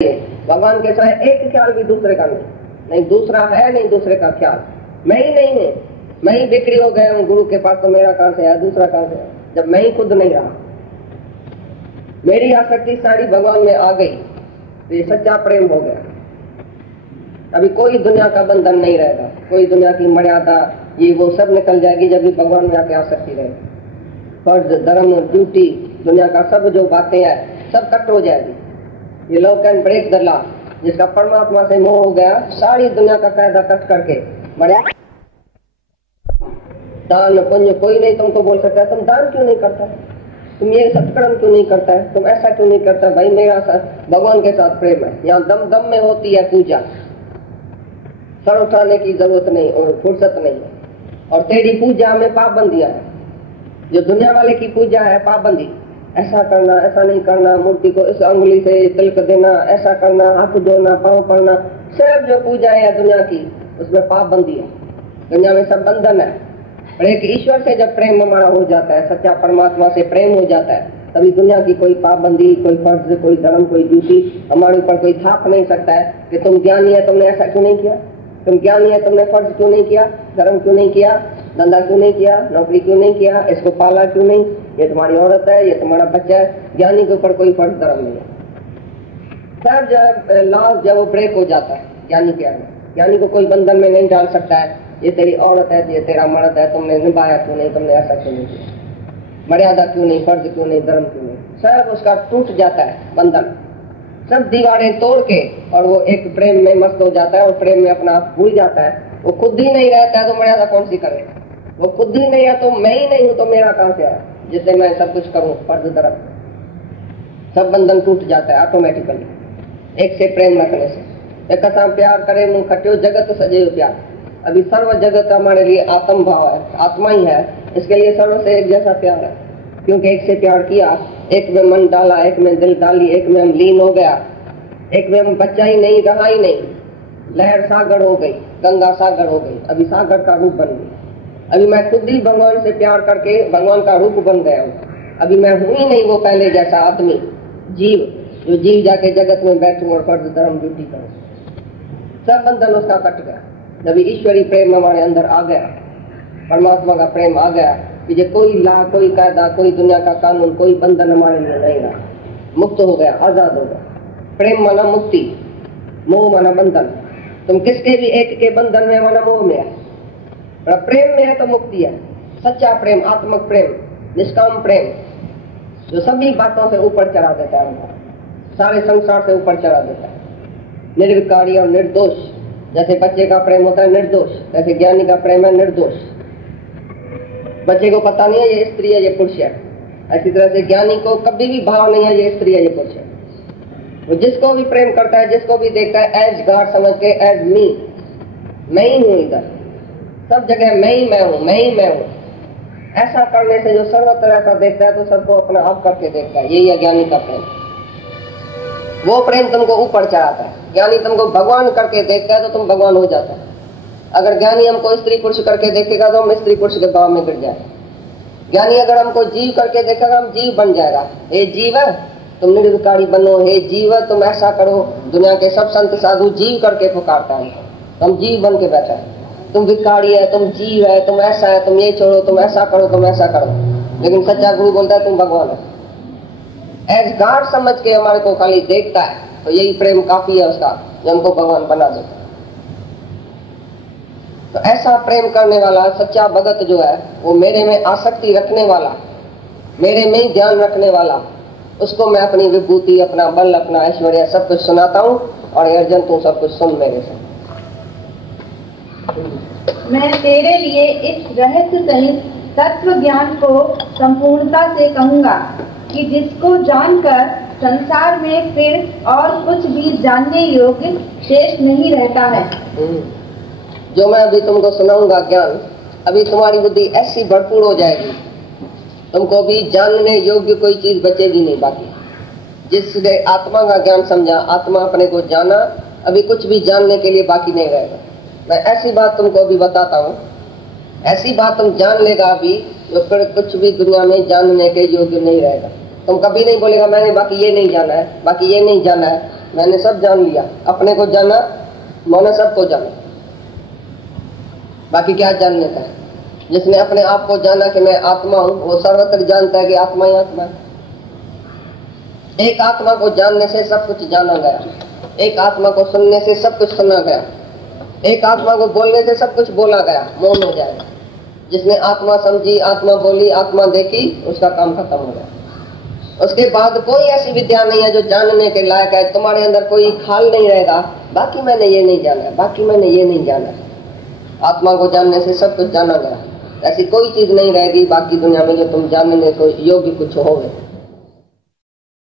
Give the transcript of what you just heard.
भगवान के सिवाय एक ख्याल भी दूसरे का नहीं दूसरा है, नहीं दूसरे का ख्याल। मैं ही नहीं हूँ, मैं ही बिक्री हो गया हूँ गुरु के पास, तो मेरा कहां से है, दूसरा कहां से है, जब मैं ही खुद नहीं रहा। मेरी आसक्ति सारी भगवान में आ गई तो ये सच्चा प्रेम हो गया। अभी कोई दुनिया का बंधन नहीं रहेगा, कोई दुनिया की मर्यादा ये वो सब निकल जाएगी जब भी भगवान में आके आसक्ति रहेगी। फर्ज, धर्म, ड्यूटी, दुनिया का सब जो बातें हैं सब कट हो जाएगी। ये love can break the law, जिसका परमात्मा से मोह हो गया, सारी दुनिया का कायदा कट करके बढ़िया। दान पुण्य कोई नहीं तुमको बोल सकता तुम दान क्यों नहीं करता, तुम ये सत्कर्म क्यों नहीं करता है, तुम ऐसा क्यों नहीं करता। भाई मेरा भगवान के साथ प्रेम है, यहाँ दम दम में होती है पूजा, सर उठाने की जरूरत नहीं और फुर्सत नहीं है। और तेरी पूजा में पाबंदियां है, जो दुनिया वाले की पूजा है पाबंदी, ऐसा करना, ऐसा नहीं करना, मूर्ति को इस अंगुली से तिलक देना, ऐसा करना, हाथ धोना, पाँव पड़ना, सब जो पूजा है दुनिया की उसमें पाबंदी है। दुनिया में सब बंधन है। और एक ईश्वर से जब प्रेम हमारा हो जाता है, सच्चा परमात्मा से प्रेम हो जाता है, तभी दुनिया की कोई पाबंदी, कोई फर्ज, कोई धर्म, कोई ड्यूटी हमारे ऊपर कोई थाप नहीं सकता है कि तुम ज्ञानी है, तुमने ऐसा क्यों नहीं किया, तुम ज्ञानी है, तुमने फर्ज क्यों नहीं किया, धर्म क्यों नहीं किया, धंधा क्यों नहीं किया, नौकरी क्यों नहीं किया, इसको पाला क्यों नहीं, ये तुम्हारी औरत है, ये तुम्हारा बच्चा है। ज्ञानी के ऊपर कोई फर्ज धर्म नहीं है। सब जब लॉ जब वो ब्रेक हो जाता है ज्ञानी के अंदर, ज्ञानी को कोई बंधन में नहीं डाल सकता है। ये तेरी औरत है, ये तेरा मर्द है, तुमने निभाया क्यों नहीं, तुमने ऐसा क्यों नहीं किया, मर्यादा क्यों नहीं, फर्ज क्यों नहीं, धर्म क्यों नहीं, सब उसका टूट जाता है बंधन, सब दीवारें तोड़ के, और वो एक प्रेम में मस्त हो जाता है और प्रेम में अपना आप भूल जाता है। वो खुद ही नहीं रहता है तो मर्यादा कौन सी करे, वो खुद ही नहीं है तो मैं ही नहीं हूं तो मेरा कहां से आया, जिससे मैं सब कुछ करूं फर्ज धर्म, सब बंधन टूट जाता है ऑटोमेटिकली एक से प्रेम रखने से। एक कथा प्यार करे मुंह खट्यो जगत सजैव प्यार। अभी सर्व जगत हमारे लिए आत्म भाव है, आत्मा ही है, इसके लिए सर्व से एक जैसा प्यार है, क्योंकि एक से प्यार किया, एक में मन डाला, एक में दिल डाली, एक में हम लीन हो गया, एक में हम बच्चा ही नहीं रहा ही नहीं, लहर सागर हो गई, गंगा सागर हो गई, अभी सागर का रूप बन गई। अभी मैं खुद ही भगवान से प्यार करके भगवान का रूप बन गया हूँ। अभी मैं हूं ही नहीं वो पहले जैसा आदमी जीव, जो जीव जाके जगत में बैठूं और फर्ज धर्म ड्यूटी करूं। सब बंधन उसका कट गया जब ईश्वरी प्रेम हमारे अंदर आ गया, परमात्मा का प्रेम आ गया कि जो कोई ला, कोई कायदा, कोई दुनिया का कानून, कोई बंधन हमारे लिए नहीं रहा, मुक्त हो गया, आजाद हो गया। प्रेम माना मुक्ति, मोह माना बंधन। तुम किसके भी एक के बंधन में माना मोह में है, प्रेम में है तो मुक्ति है। सच्चा प्रेम, आत्मक प्रेम, निष्काम प्रेम, जो सभी बातों से ऊपर चढ़ा देता है, सारे संसार से ऊपर चढ़ा देता है। निर्विकारी और निर्दोष, जैसे बच्चे का प्रेम होता है निर्दोष, जैसे ज्ञानी का प्रेम है निर्दोष। बच्चे को पता नहीं है ये स्त्री है ये पुरुष है, ऐसी तरह से ज्ञानी को कभी भी भाव नहीं है ये स्त्री है ये पुरुष है। वो जिसको भी प्रेम करता है, जिसको भी देखता है, एज गॉड समझ के, एज मी, मैं ही हूँ, इधर सब जगह मैं ही मैं हूँ, मैं ही मैं हूँ। ऐसा करने से जो सर्वत्र ऐसा देखता है तो सबको अपना आप करके देखता है, यही है ज्ञानी का प्रेम। वो प्रेम तुमको ऊपर चढ़ाता है। ज्ञानी तुमको भगवान करके देखता है तो तुम भगवान हो जाता है। अगर ज्ञानी हमको स्त्री पुरुष करके देखेगा तो हम स्त्री पुरुष के भाव में गिर जाए। ज्ञानी अगर हमको जीव करके देखेगा हम जीव बन जाएगा। हे जीव तुम निर्विकारी बनो, हे जीव तुम ऐसा करो। दुनिया के सब संत साधु जीव करके पुकारता है हमको, तो हम जीव बन के बैठा है। तुम भिखारी है, तुम जीव है, तुम ऐसा है, तुम ये छोड़ो, तुम ऐसा करो, तुम ऐसा करो। लेकिन सच्चा गुरु बोलता है तुम भगवान है। एज गॉड समझ के हमारे को खाली देखता है तो यही प्रेम काफी है उसका, जो हमको भगवान बना देता है। तो ऐसा प्रेम करने वाला सच्चा भगत जो है, वो मेरे में आसक्ति रखने वाला, मेरे में ही ध्यान रखने वाला, उसको मैं अपनी विभूति, अपना बल, अपना ऐश्वर्य सब कुछ सुनाता हूँ। और अर्जुन तू सब कुछ सुन मेरे से। मैं तेरे लिए इस रहस्य सहित तत्व ज्ञान को संपूर्णता से कहूँगा कि जिसको जानकर संसार में फिर और कुछ भी जानने योग्य शेष नहीं रहता है। जो मैं अभी तुमको सुनाऊंगा ज्ञान, अभी तुम्हारी बुद्धि ऐसी भरपूर हो जाएगी, तुमको भी जानने योग्य कोई चीज बचेगी नहीं बाकी। जिसने आत्मा का ज्ञान समझा, आत्मा अपने को जाना, अभी कुछ भी जानने के लिए बाकी नहीं रहेगा। मैं ऐसी बात तुमको अभी बताता हूँ, ऐसी बात तुम जान लेगा अभी, जो फिर कुछ भी दुनिया में जानने के योग्य नहीं रहेगा। तुम कभी नहीं बोलेगा मैंने बाकी ये नहीं जाना है, बाकी ये नहीं जाना है। मैंने सब जान लिया, अपने को जाना, मैंने सबको जाना, बाकी क्या जानने का है। जिसने अपने आप को जाना कि मैं आत्मा हूं, वो सर्वत्र जानता है कि आत्मा ही आत्मा है। एक आत्मा को जानने से सब कुछ जाना गया, एक आत्मा को सुनने से सब कुछ सुना गया, एक आत्मा को बोलने से सब कुछ बोला गया, मौन हो जाएगा। जिसने आत्मा समझी, आत्मा बोली, आत्मा देखी, उसका काम खत्म हो गया। उसके बाद कोई ऐसी विद्या नहीं है जो जानने के लायक है। तुम्हारे अंदर कोई ख्याल नहीं रहेगा बाकी मैंने ये नहीं जाना, बाकी मैंने ये नहीं जाना। आत्मा को जानने से सब कुछ जाना गया। ऐसी कोई चीज नहीं रहेगी बाकी दुनिया में जो तुम जानने को योग्य कुछ होगे।